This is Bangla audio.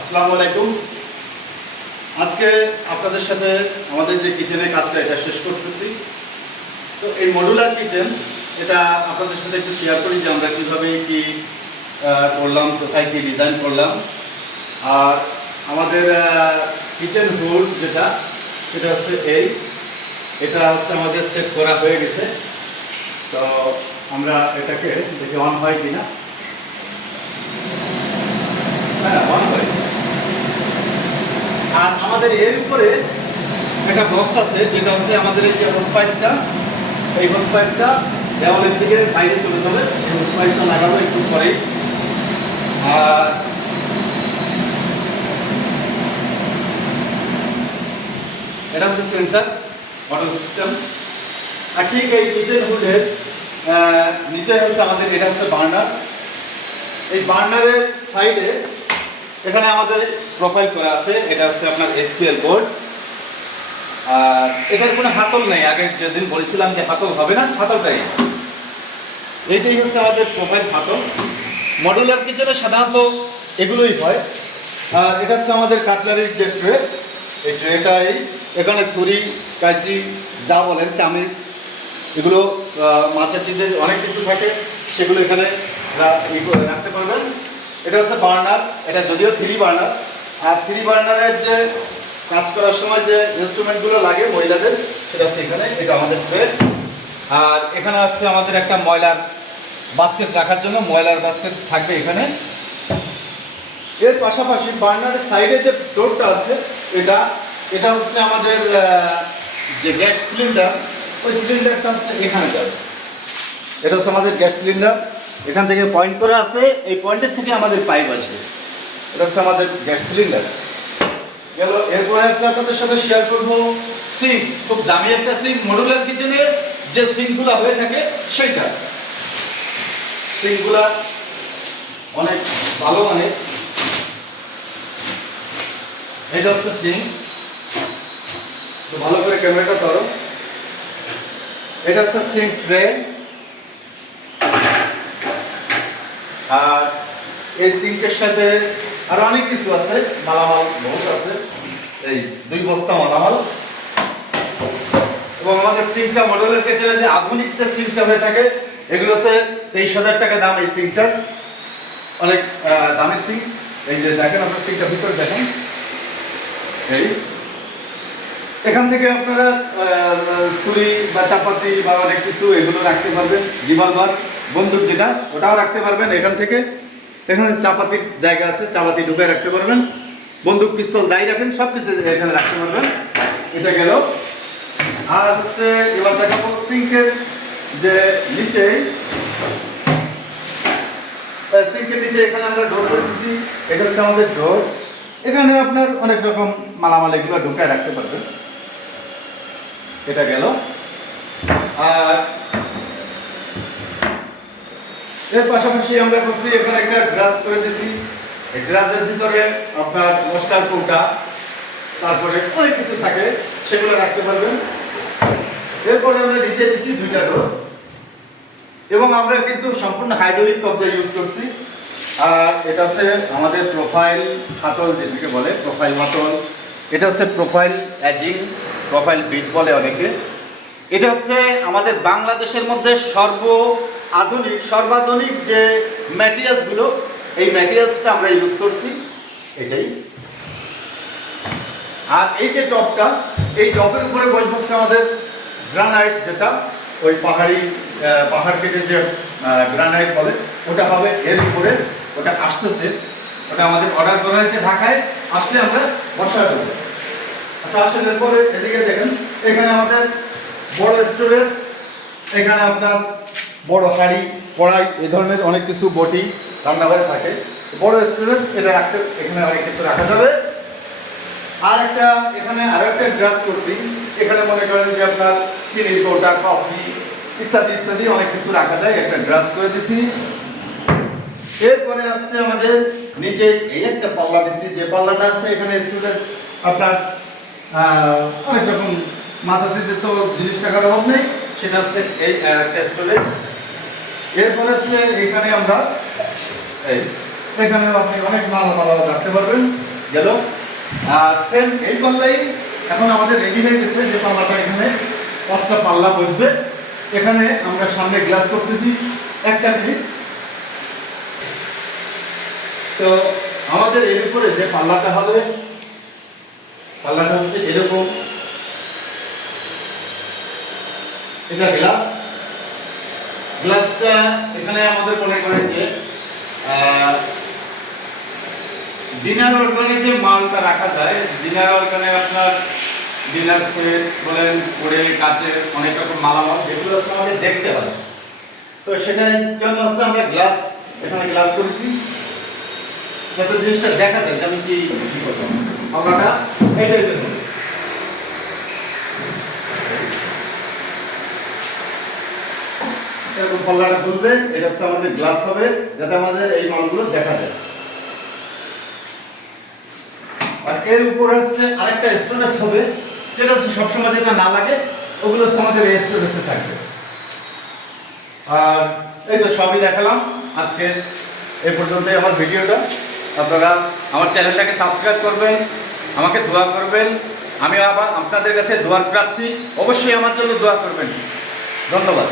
আসসালামু আলাইকুম। আজকে আপনাদের সাথে আমাদের যে কিচেনের কাজটা, এটা শেষ করতেছি। তো এই মডুলার কিচেন এটা আপনাদের সাথে একটু শেয়ার করি যে আমরা কীভাবে কি করলাম, কোথায় কি ডিজাইন করলাম। আর আমাদের কিচেন হুড যেটা, সেটা হচ্ছে এই। এটা হচ্ছে আমাদের সেট করা হয়ে গেছে। তো আমরা এটাকে দেখি অন হয় কিনা। হ্যাঁ অন হয়। আর আমাদের এর উপরে একটা বক্স আছে, যেটা হচ্ছে আমাদের এই যে হোস পাইপটা এই হোস পাইপটা দেওয়ালের দিকে বাইরে চলে যাবে। এই হোস পাইপটা লাগাবো একটু পরেই। আর এটা হচ্ছে সেন্সার অটো সিস্টেম আর ঠিক এই কিচেন হুডের নিচে হচ্ছে আমাদের, এটা হচ্ছে বার্নার এই বার্নারের সাইডে এখানে আমাদের প্রোফাইল করা আছে, এটা হচ্ছে আপনার এসপিএল বোর্ড আর এটার কোনো হাতল নেই, আগে যেদিন বলেছিলাম যে হাতল হবে না, হাতলটাই। এইটাই হচ্ছে আমাদের প্রোফাইল হাতল। মডুলার কিচেনে সাধারণত এগুলোই হয়। আর এটা হচ্ছে আমাদের কাটলারির যে ট্রে এই ট্রেটাই এখানে ছুরি, কাঁচি, যা বলেন, চামিচ, এগুলো মাছাচিদের অনেক কিছু থাকে, সেগুলো এখানে রাখতে পারবেন। এটা হচ্ছে বার্নার, এটা যদিও থ্রি বার্নার। আর থ্রি বার্নারের যে কাজ করার সময় যে ইনস্ট্রুমেন্টগুলো লাগে মহিলাদের, সেটা হচ্ছে এখানে, এটা আমাদের ট্রে আর এখানে আছে আমাদের একটা ময়লার বাস্কেট রাখার জন্য, ময়লার বাস্কেট থাকবে এখানে। এর পাশাপাশি বার্নারের সাইডে যে ডোরটা আছে, এটা এটা হচ্ছে আমাদের যে গ্যাস সিলিন্ডার ওই সিলিন্ডারটা হচ্ছে এখানে যাবে। এটা হচ্ছে আমাদের গ্যাস সিলিন্ডার এখান থেকে পয়েন্ট করা আছে এই পয়েন্টের থেকে আমাদের পাইপ আসবে। এটা হচ্ছে আমাদের গ্যাস সিলিন্ডার গেল, এরপরে আছে আপনাদের সাথে শেয়ার করব সিঙ্ক খুব দামি একটা সিঙ্ক মডুলার কিচেনে যে সিঙ্কগুলো হয়ে থাকে, সেইটা। সিঙ্কগুলা অনেক ভালো মানের। এটা হচ্ছে সিঙ্ক তো ভালো করে ক্যামেরাটা ধরো। এটা হচ্ছে সিঙ্ক ট্রে আর এই সিঙ্কের সাথে আরও অনেক কিছু আছে, মালামাল বহুত আছে। এই দুই বস্তা মালামাল। এবং আমাদের সিঙ্কটা মডেলের কাছে যে আধুনিক যে সিঙ্কটা হয়ে থাকে, এগুলো হচ্ছে তেইশ হাজার টাকা দাম এই সিঙ্কটার অনেক দামি সিঙ্ক। এই যে দেখেন আপনার সিঙ্কটা ভিতরে দেখেন। এই। এখান থেকে আপনারা ছুরি বা চাপাতি বা অনেক কিছু এগুলো রাখতে পারবেন, রিভলভার, বন্দুক যেটা, ওটাও রাখতে পারবেন এখান থেকে। এখানে চাপাতির জায়গা আছে, চাপাতি ঢুকে রাখতে পারবেন। বন্দুক, পিস্তল যাই রাখেন সব কিছু এখানে রাখতে পারবেন। এটা গেল। আর হচ্ছে এবার দেখাবো সিঙ্কের যে নিচে সিঙ্কের নিচে এখানে আমরা ডোর করে দিচ্ছি এটা হচ্ছে আমাদের ডোর। এখানে আপনার অনেক রকম মালামাল এগুলো ঢুকায় রাখতে পারবেন। এটা গেল। আর এর পাশাপাশি আমরা করছি এখানে একটা গ্রাস করে দিছি এই গ্রাসের ভিতরে আপনার মশলার কৌটা, তারপরে অনেক কিছু থাকে, সেগুলো রাখতে পারবেন। এরপরে আমরা নিচে দিছি দুইটা ডোর এবং আমরা কিন্তু সম্পূর্ণ হাইড্রোলিক কবজা ইউজ করছি। আর এটা হচ্ছে আমাদের প্রোফাইল হাতল যেটাকে বলে, প্রোফাইল হাতল এটা হচ্ছে প্রোফাইল অ্যাজিং প্রোফাইল বিট বলে অনেকে। এটা হচ্ছে আমাদের বাংলাদেশের মধ্যে সর্ব আধুনিক, সর্বাধুনিক যে ম্যাটেরিয়ালসগুলো এই ম্যাটেরিয়ালসটা আমরা ইউজ করছি, এটাই। আর এই যে টপটা, এই টপের উপরে বসে বসছে আমাদের গ্রানাইট যেটা, ওই পাহাড়ি পাহাড় কেটে যে গ্রানাইট বলে, ওটা হবে এর উপরে, ওটা আসতেছে। ওটা আমাদের অর্ডার করা হয়েছে ঢাকায়, আসলে আমরা বসা দেবো আচ্ছা আসেন এরপরে এদিকে দেখেন, এখানে আমাদের বড় স্টোরেজ এখানে আপনার বড় হাড়ি কড়াই এ ধরনের অনেক কিছু বটি রান্নাঘরে থাকে। বড় স্টোরেজ এটা রাখতে, এখানে অনেক কিছু রাখা যাবে। আর একটা, এখানে আরও একটা গ্রাস করছি। এখানে মনে করেন যে আপনার চিনির কৌটা কফি ইত্যাদি ইত্যাদি অনেক কিছু রাখা যায়। একটা গ্রাস করে দিছি। এরপরে আসছে আমাদের নিচে এই একটা পাল্লা দিছি। যে পাল্লাটা আছে, এখানে স্টুডেন্ট আপনার অনেক রকম মাছাচিতে তো জিনিস টাকার অভাব নেই। সেটা হচ্ছে এই একটা স্টোরেজ এরপরে হচ্ছে এখানে আমরা, এই এখানে আপনি অনেক মালা মালা রাখতে পারবেন, গেল। আর সেম এই পাল্লাই এখন আমাদের রেডি হয়ে গেছে যে পাল্লাটা এখানে পাঁচটা পাল্লা বসবে। এখানে আমরা সামনে গ্লাস করতেছি। একটা মিনিট তো আমাদের এর উপরে যে পাল্লাটা হবে, পাল্লাটা হচ্ছে এরকম। এটা গ্লাস গ্লাসটা এখানে আমাদের মনে করেন যে ডিনার অর্গানে যে মালটা রাখা যায় ডিনার অর্গানে আপনার ডিনার সেট বলেন পরে কাচের অনেক রকম মালামাল যেগুলো আছে আমাদের দেখতে হয়। তো সেটার জন্য হচ্ছে আমরা গ্লাস, এখানে গ্লাস করেছি। যাতে জিনিসটা দেখা যায় আমি কি কি করলাম আমরাটা এটাই জন্য এরকম পাল্লাটা খুলবে এটা হচ্ছে আমাদের গ্লাস হবে, যাতে আমাদের এই মালগুলো দেখা যায়। আর এর উপর হচ্ছে আরেকটা স্টোরেজ হবে, যেটা হচ্ছে সবসময় যেটা না লাগে, ওগুলো হচ্ছে আমাদের এই স্টোরেজে থাকবে। আর এই তো সবই দেখালাম, আজকে এই পর্যন্তই আমার ভিডিওটা। আপনারা আমার চ্যানেলটাকে সাবস্ক্রাইব করবেন, আমাকে দোয়া করবেন। আমি আবার আপনাদের কাছে দোয়ার প্রার্থী, অবশ্যই আমার জন্য দোয়া করবেন। ধন্যবাদ।